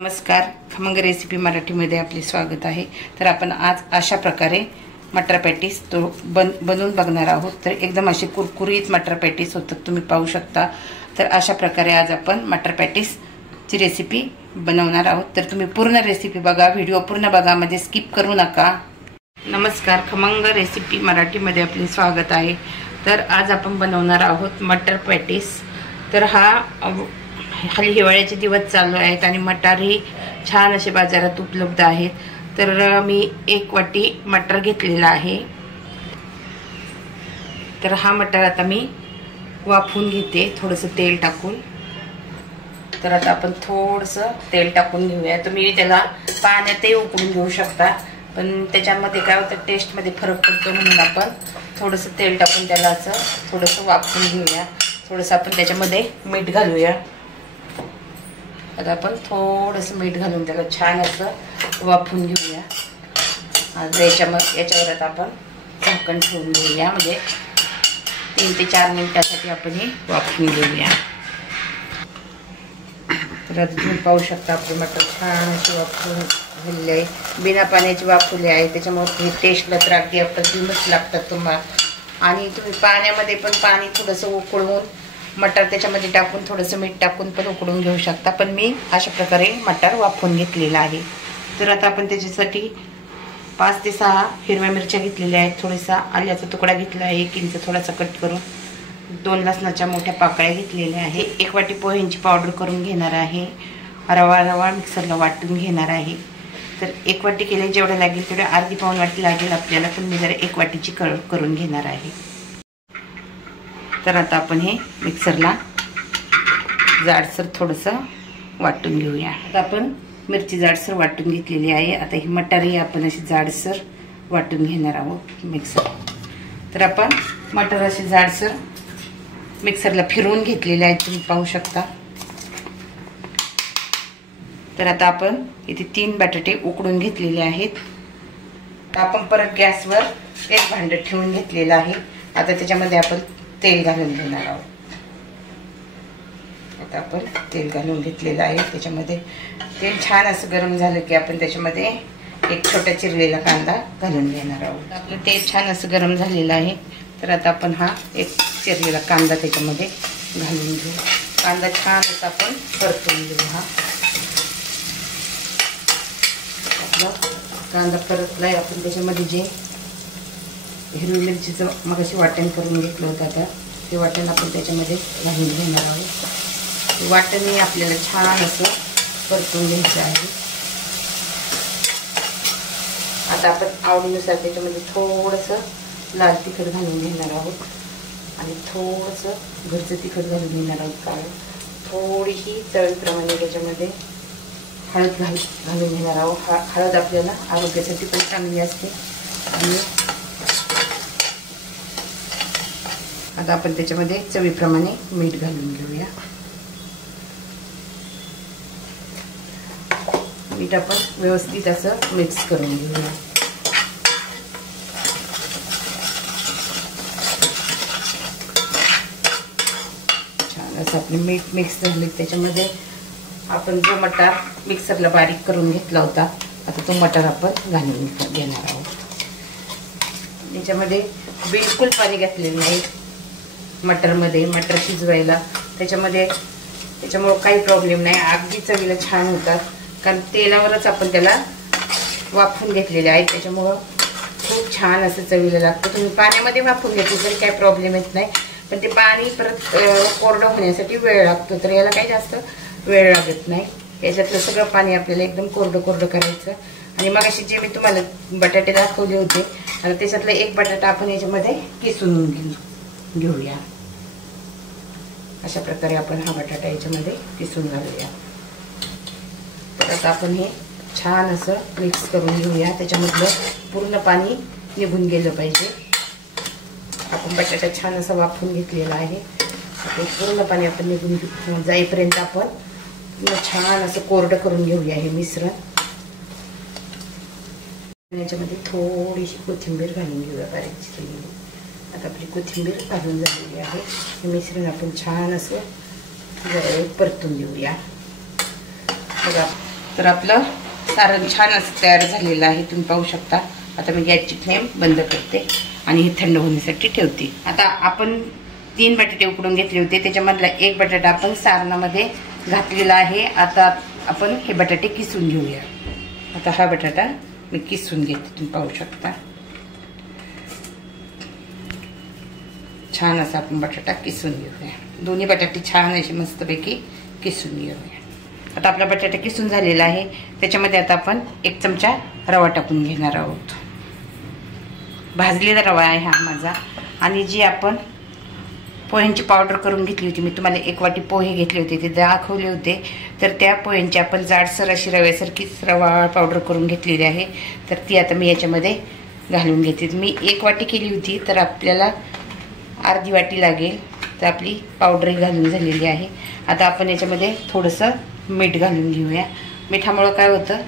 नमस्कार, खमंग रेसिपी मराठीमध्ये आपले स्वागत आहे। तर आपण आज अशा प्रकारे मटर पॅटीस बनवून बघणार आहोत। तर एकदम असे कुरकुरीत मटर पॅटीस होतात, तुम्ही पाहू शकता। तर अशा प्रकारे आज आपण मटर पॅटीस ची रेसिपी बनवणार आहोत। तर तुम्ही पूर्ण रेसिपी बघा, व्हिडिओ पूर्ण बघा, म्हणजे स्किप करू नका। नमस्कार, खमंग रेसिपी मराठीमध्ये आपले स्वागत आहे। तर आज आपण बनवणार आहोत मटर पॅटीस। तर हल्ली हिवाळ्याचे दिवस चालू आहेत आणि मटारही छान असे बाजारात उपलब्ध आहेत। तर मी 1 वाटी मटर घेतलेला आहे। तर हा मटर आता मी वाफवून घेते थोडंसं तेल टाकून। तर आता आपण थोडंसं तेल टाकून घेऊया। तुम्ही त्याला पाण्यातही उकळून घेऊ शकता, पण त्याच्यामध्ये काय होतं, टेस्टमध्ये फरक पडतो, म्हणून आपण थोडंसं तेल टाकून त्याला असं थोडंसं वाफवून घेऊया। थोडंसं आपण त्याच्यामध्ये मीठ घालूया। आता आपण थोडंसं मीठ घालून त्याला छान असं वाफवून घेऊया। आज याच्यावर आता आपण झाकण ठेवून घेऊया, म्हणजे 3 ते 4 मिनिटासाठी आपण हे वाफवून घेऊया। तर आता तुम्ही पाहू शकता आपले मटर छान असे वाफवून झालेले आहे, बिना पाण्याची वाफवले आहे। त्याच्यामुळे हे टेस्टला तर अगदी अप्रतिमच लागतात तुम्हाला। आणि तुम्ही पाण्यामध्ये पण पाणी थोडंसं उकळून मटर त्याच्यामध्ये टाकून थोडंसं मीठ टाकून पण उकळून घेऊ शकता, पण मी अशा प्रकारे मटर वाफवून घेतलेला आहे। तर आता आपण त्याच्यासाठी 5 ते 6 हिरव्या मिरच्या घेतलेल्या आहेत, थोडासा आल्याचा तुकडा घेतला आहे, 1 इंच थोडासा कट करून, 2 लसणाच्या मोठ्या पाकळ्या घेतलेल्या आहे, 1 वाटी पोह्यांची पावडर करून घेणार आहे, रवा मिक्सरला वाटून घेणार आहे। तर 1 वाटी केले जेवढं लागेल तेवढं अर्धी पाऊण वाटी लागेल आपल्याला, पण मी जरा 1 वाटीची करून घेणार आहे। तर आता आपण हे मिक्सरला जाडसर थोडंसं वाटून घेऊया। आता आपण मिरची जाडसर वाटून घेतलेली आहे। आता ही मटारही आपण अशी जाडसर वाटून घेणार आहोत मिक्सर। तर आपण मटर अशी जाडसर मिक्सरला फिरवून घेतलेले आहेत, तुम्ही पाहू शकता। तर आता आपण इथे 3 बटाटे उकडून घेतलेले आहेत। तर आपण परत गॅसवर एक भांडं ठेवून घेतलेलं आहे। आता त्याच्यामध्ये आपण तेल घालून घेणार आहोत। आता आपण तेल घालून घेतलेलं आहे, त्याच्यामध्ये तेल छान असं गरम झालं की आपण त्याच्यामध्ये एक छोटा चिरलेला कांदा घालून घेणार आहोत। आपलं तेल छान असं गरम झालेलं आहे। तर आता आपण हा एक चिरलेला कांदा त्याच्यामध्ये घालून घेऊ। कांदा छान असं आपण परतून घेऊ। हा आपला कांदा परतलाय, आपण त्याच्यामध्ये जे हिरवी मिरचीचं मगाशी वाटण करून घेतलं होतं, आता ते वाटण आपण त्याच्यामध्ये घालून घेणार आहोत। वाटणही आपल्याला छान असं परतून घ्यायचं आहे। आता आपण आवडीनुसार त्याच्यामध्ये थोडंसं लाल तिखट घालून घेणार आहोत आणि थोडंसं घरचं तिखट घालून घेणार आहोत। कारण थोडीशी चवीप्रमाणे त्याच्यामध्ये हळद घालून घेणार आहोत। हळद आपल्याला आरोग्यासाठी पण चांगली असते। आणि आता आपण त्याच्यामध्ये चवीप्रमाणे मीठ घालून घेऊया। मीठ आपण व्यवस्थित असं मिक्स करून घेऊया। छान असं आपले मीठ मिक्स झाले, त्याच्यामध्ये आपण जो मटार मिक्सरला बारीक करून घेतला होता, आता तो मटार आपण घालून घेणार आहोत। त्याच्यामध्ये बिलकुल पाणी घातलेलं नाही मटरमध्ये, मटर शिजवायला त्याच्यामुळे काही प्रॉब्लेम नाही, अगदी चवीला छान होतात। कारण तेलावरच आपण त्याला वाफवून घेतलेले आहे, त्याच्यामुळं खूप छान असं चवीला लागतं। तुम्ही पाण्यामध्ये वाफवून घेतलं तरी काही प्रॉब्लेम येत नाही, पण ते पाणी परत कोरडं होण्यासाठी वेळ लागतो। तर याला काही जास्त वेळ लागत नाही। याच्यातलं सगळं पाणी आपल्याला एकदम कोरडं करायचं। आणि मग अशी जे मी तुम्हाला बटाटे दाखवले होते, आणि त्याच्यातला एक बटाटा आपण याच्यामध्ये किसून घेऊया। अशा प्रकारे आपण हा बटाटा याच्यामध्ये किसून घालूया। तर आता आपण हे छान असं मिक्स करून घेऊया। त्याच्यामधलं पूर्ण पाणी निघून गेलं पाहिजे। आपण बटाटा छान असं वाफवून घेतलेला आहे, पूर्ण पाणी आपण निघून जाईपर्यंत आपण छान असं कोरडं करून घेऊया हे मिश्रण। याच्यामध्ये थोडीशी कोथिंबीर घालून घेऊया, बारीक चिरलेली। आता आपली कोथिंबीर घालून झालेली आहे। हे मिश्रण आपण छान असं परतून घेऊया। बघा तर आपलं सारण छान असं तयार झालेलं आहे, तुम्ही पाहू शकता. आता मी गॅसची फ्लेम बंद करते आणि हे थंड होण्यासाठी ठेवते. आता आपण 3 बटाटे उकडून घेतले होते, त्याच्यामधला 1 बटाटा आपण सारणामध्ये घातलेला आहे. आता आपण हे बटाटे किसून घेऊया. आता हा बटाटा मी किसून घेते, तुम्ही पाहू शकता. छान असा आपण बटाटा किसून घेऊया. दोन्ही बटाटे छान असे मस्तपैकी किसून घेऊया. आता आपला बटाटा किसून झालेला आहे. त्याच्यामध्ये आता आपण 1 चमचा रवा टाकून घेणार आहोत. भाजलेला रवा आहे हा माझा. आणि जी आपण पोह्यांची पावडर करून घेतली होती, मी तुम्हाला 1 वाटी पोहे घेतले होते, ते दाखवले होते. तर त्या पोह्यांची आपण जाडसर अशी रव्यासारखीच रवा पावडर करून घेतलेली आहे. तर ती आता मी याच्यामध्ये घालून घेते. मी 1 वाटी केली होती, तर आपल्याला अर्धी वाटी लागेल. तर आपली पावडरही घालून झालेली आहे. आता आपण याच्यामध्ये थोडंसं मीठ घालून घेऊया. मिठामुळं काय होतं,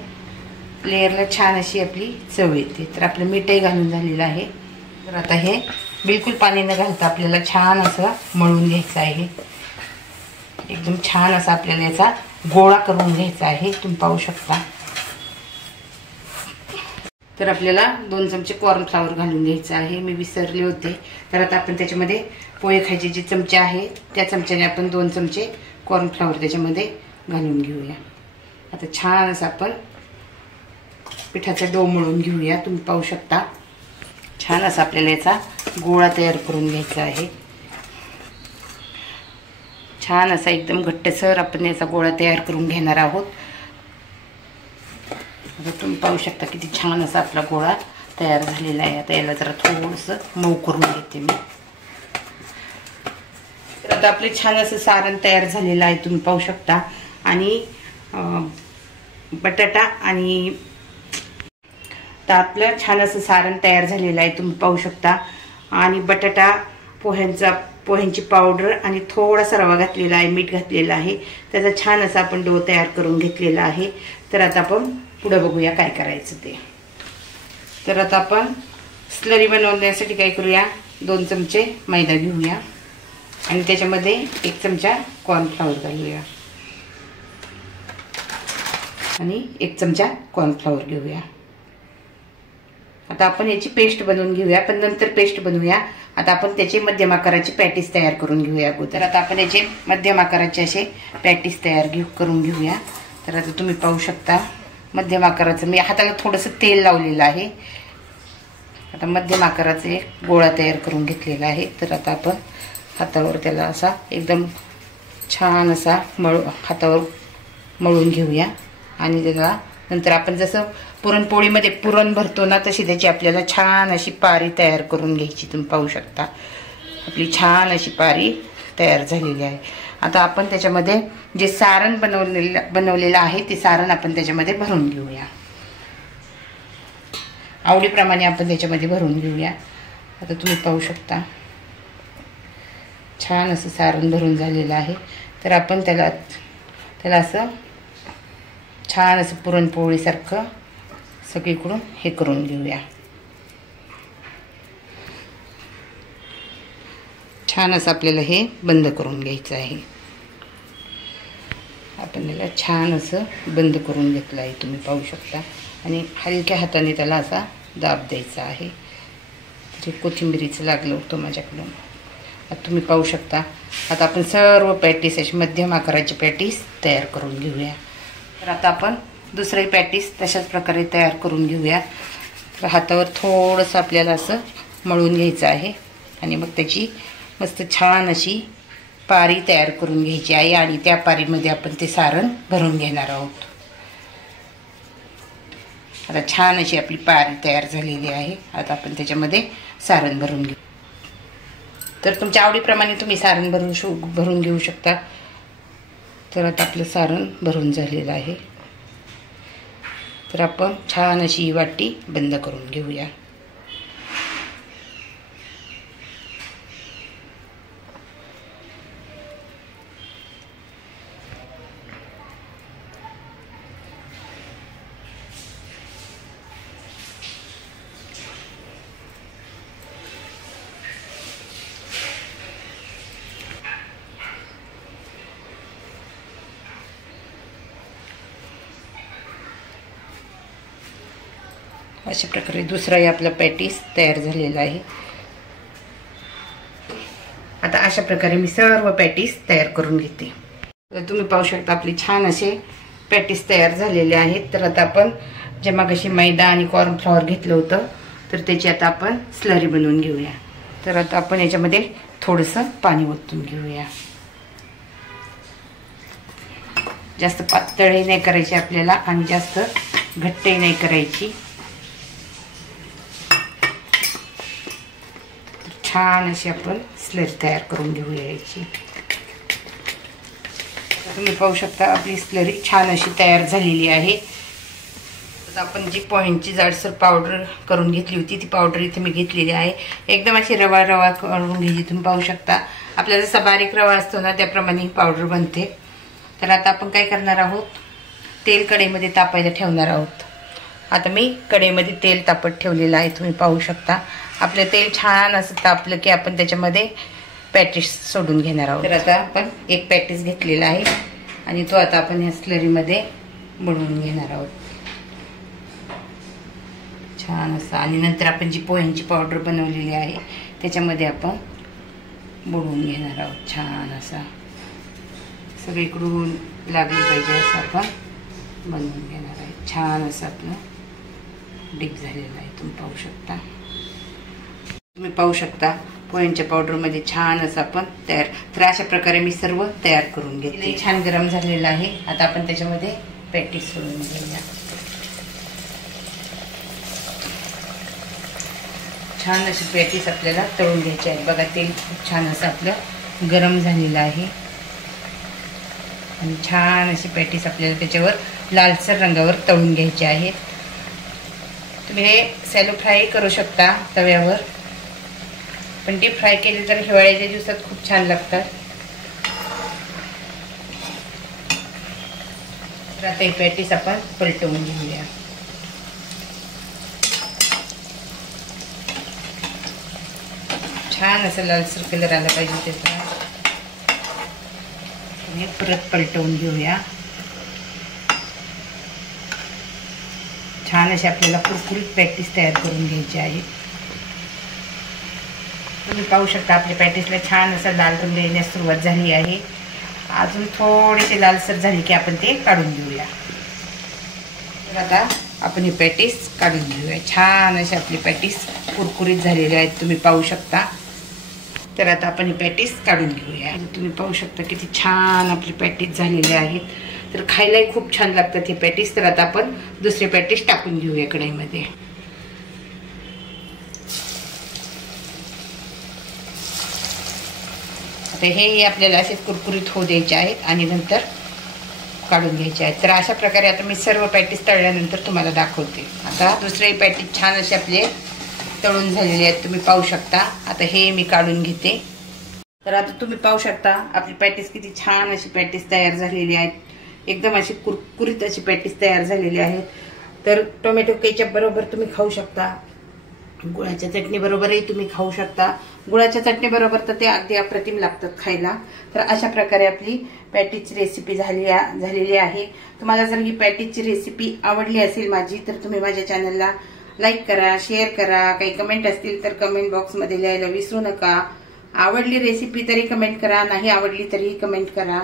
लेअरला छान अशी आपली चव येते. तर आपलं मीठही घालून झालेलं आहे. तर आता हे बिलकुल पाणी न घालता आपल्याला छान असं मळून घ्यायचं आहे. एकदम छान असा आपल्याला याचा गोळा करून घ्यायचा आहे, तुम्ही पाहू शकता. तर आपल्याला 2 चमचे कॉर्नफ्लॉवर घालून घ्यायचं आहे, मी विसरले होते. तर आता आपण त्याच्यामध्ये पोहे खायचे जे चमचे आहे, त्या चमच्याने आपण 2 चमचे कॉर्नफ्लॉवर त्याच्यामध्ये घालून घेऊया. आता छान असं आपण पिठाचा डो मळून घेऊया. तुम्ही पाहू शकता छान असा आपल्याला याचा गोळा तयार करून घ्यायचा आहे. छान असा एकदम घट्टसर आपण याचा गोळा तयार करून घेणार आहोत. आता तुम्ही पाहू शकता किती छान असा आपला गोळा तयार झालेला आहे. आता याला जरा थोडंसं मऊ करून घेते मी. तर आता आपले छान असं सारण तयार झालेलं आहे, तुम्ही पाहू शकता. आणि बटाटा आणि तर आपलं छान असं सारण तयार झालेलं आहे, तुम्ही पाहू शकता. आणि बटाटा, पोह्यांची पावडर आणि थोडासा रवा घातलेला आहे, मीठ घातलेलं आहे. त्याचा छान असा आपण डो तयार करून घेतलेला आहे. तर आता आपण पुढे बघूया काय करायचं ते. तर आता आपण स्लरी बनवण्यासाठी काय करूया, 2 चमचे मैदा घेऊया आणि त्याच्यामध्ये 1 चमचा कॉर्नफ्लॉवर घालूया आणि 1 चमचा कॉर्नफ्लॉवर घेऊया. आता आपण याची पेस्ट बनवून घेऊया, पण नंतर पेस्ट बनवूया. आता आपण त्याचे मध्यम आकाराचे पॅटीस तयार करून घेऊया अगोदर. आता आपण याचे मध्यम आकाराचे असे पॅटीस करून घेऊया. तर आता तुम्ही पाहू शकता मध्यम आकाराचं मी हाताला थोडंसं तेल लावलेलं आहे. आता मध्यम आकाराचे गोळा तयार करून घेतलेला आहे. तर आता आपण हातावर त्याला असा एकदम छान असा हातावर मळून घेऊया. आणि त्याला नंतर आपण जसं पुरणपोळीमध्ये पुरण भरतो ना, तशी त्याची आपल्याला छान अशी पारी तयार करून घ्यायची. तुम्ही पाहू शकता आपली छान अशी पारी तयार झालेली आहे. आता आपण त्याच्यामध्ये जे सारण बनवलेलं आहे ते सारण आपण त्याच्यामध्ये भरून घेऊया. आवडीप्रमाणे आपण त्याच्यामध्ये भरून घेऊया. आता तुम्ही पाहू शकता छान असं सारण भरून झालेलं आहे. तर आपण त्याला असं छान असं पुरणपोळीसारखं सगळीकडून हे करून घेऊया. छान असं आपल्याला हे बंद करून घ्यायचं आहे. आपण याला छान असं बंद करून घेतलं आहे, तुम्ही पाहू शकता. आणि हलक्या हाताने त्याला असा दाब द्यायचा आहे. जे कोथिंबिरीचं लागलं होतं माझ्याकडून. आता तुम्ही पाहू शकता. आता आपण सर्व पॅटीस अशी मध्यम आकाराची पॅटीस तयार करून घेऊया. तर आता आपण दुसरे पॅटीस तशाच प्रकारे तयार करून घेऊया. तर हातावर थोडंसं आपल्याला असं मळून घ्यायचं आहे आणि मग त्याची मस्त छान अशी पारी तयार करून घ्यायची आहे. आणि त्या पारीमध्ये आपण ते सारण भरून घेणार आहोत. आता छान अशी आपली पारी तयार झालेली आहे. आता आपण त्याच्यामध्ये सारण भरून घेऊ. तर तुमच्या आवडीप्रमाणे तुम्ही सारण भरून घेऊ शकता. तर आता आपलं सारण भरून झालेलं आहे. तर आपण छान अशी वाटी बंद करून घेऊया. अशा प्रकारे दुसराही आपला पॅटीस तयार झालेला आहे. आता अशा प्रकारे मी सर्व पॅटीस तयार करून घेते. तर तुम्ही पाहू शकता आपले छान असे पॅटीस तयार झालेले आहेत. तर आता आपण जे मगाशी मैदा आणि कॉर्नफ्लॉवर घेतलं होतं तर त्याची आता आपण स्लरी बनवून घेऊया. तर आता आपण याच्यामध्ये थोडंसं पाणी ओतून घेऊया. जास्त पातळही नाही करायची आपल्याला आणि जास्त घट्टही नाही करायची. छान अशी आपण स्लरी तयार करून घेऊया याची. तुम्ही पाहू शकता आपली स्लरी छान अशी तयार झालेली आहे. आता आपण जी पोह्यांची जाडसर पावडर करून घेतली होती ती पावडर इथे मी घेतलेली आहे. एकदम अशी रवा रवा करून घ्यायची. तुम्ही पाहू शकता आपल्याला जसा बारीक रवा असतो ना त्याप्रमाणे ही पावडर बनते. तर आता आपण काय करणार आहोत, तेल कढईमध्ये तापायला ठेवणार आहोत. आता मी कढईमध्ये तेल तापत ठेवलेलं आहे. तुम्ही पाहू शकता आपलं तेल छान असं तापलं की आपण त्याच्यामध्ये पॅटीस सोडून घेणार आहोत. तर आता आपण एक पॅटीस घेतलेला आहे आणि तो आता आपण ह्या स्लरीमध्ये बुडवून घेणार आहोत छान असं. आणि नंतर आपण जी पोह्यांची पावडर बनवलेली आहे त्याच्यामध्ये आपण बुडवून घेणार आहोत छान असा. सगळीकडून लागली पाहिजे असं आपण बनवून घेणार आहे. छान असं आपलं डीप झालेलं आहे. तुम्ही पाहू शकता. तुम्ही पाहू शकता पोह्यांच्या पावडरमध्ये छान असं आपण तयार. तर अशा प्रकारे मी सर्व तयार करून घेतले. छान गरम झालेलं आहे. आता आपण त्याच्यामध्ये पॅटीस सोडून घेऊया. छान अशी पॅटीस आपल्याला तळून घ्यायची आहे. बघा तेल खूप छान असं आपलं गरम झालेलं आहे आणि छान अशी पॅटीस आपल्याला त्याच्यावर लालसर रंगावर तळून घ्यायचे आहेत. तुम्ही हे सॅलो फ्राय करू शकता तव्यावर, पण डीप फ्राय केले तर हिवाळ्याच्या दिवसात खूप छान लागतात. तर आता ही पॅटीस आपण पलटवून घेऊया. छान असं लालसर कलर आला पाहिजे त्याचा. परत पलटवून घेऊया. छान अशी आपल्याला कुरकुरीत पॅटीस तयार करून घ्यायची आहे. तुम्ही पाहू शकता आपल्या पॅटीसला छान असा लाल रंग येण्यास सुरुवात झाली आहे. अजून थोडेसे लालसर झाले की आपण ते काढून घेऊया. तर आता आपण ही पॅटीस काढून घेऊया. छान अशी आपली पॅटीस कुरकुरीत झालेली आहेत. तुम्ही पाहू शकता. तर आता आपण ही पॅटीस काढून घेऊया. तुम्ही पाहू शकता किती छान आपली पॅटीस झालेली आहेत. तर खायलाही खूप छान लागतात हे पॅटीस. तर आता आपण दुसरे पॅटीस टाकून घेऊया कढईमध्ये. आता हे आपल्याला असे कुरकुरीत होऊ द्यायचे आहेत आणि नंतर काढून घ्यायचे आहेत. तर अशा प्रकारे आता मी सर्व पॅटीस तळल्यानंतर तुम्हाला दाखवते. आता दुसरे पॅटीस छान असे आपले तळून झालेले आहेत. तुम्ही पाहू शकता. आता हे मी काढून घेते. तर आता तुम्ही पाहू शकता आपली पॅटीस किती छान अशी पॅटीस तयार झालेली आहेत. एकदम अशी कुरकुरीत अशी पॅटीस तयार झालेली आहेत. तर टोमॅटो केचप बरोबर तुम्ही खाऊ शकता. गुळाच्या चटणी बरोबरही तुम्ही खाऊ शकता. गुळाच्या चटणी बरोबर तर ते अगदी अप्रतिम लागतात खायला. तर अशा प्रकारे आपली पॅटीसची रेसिपी झालेली आहे. तुम्हाला जर ही पॅटीसची रेसिपी आवडली असेल माझी तर तुम्ही माझ्या चॅनलला लाईक करा, शेअर करा. काही कमेंट असतील तर कमेंट बॉक्समध्ये लिहायला विसरू नका. आवडली रेसिपी तरी कमेंट करा, नाही आवडली तरीही कमेंट करा.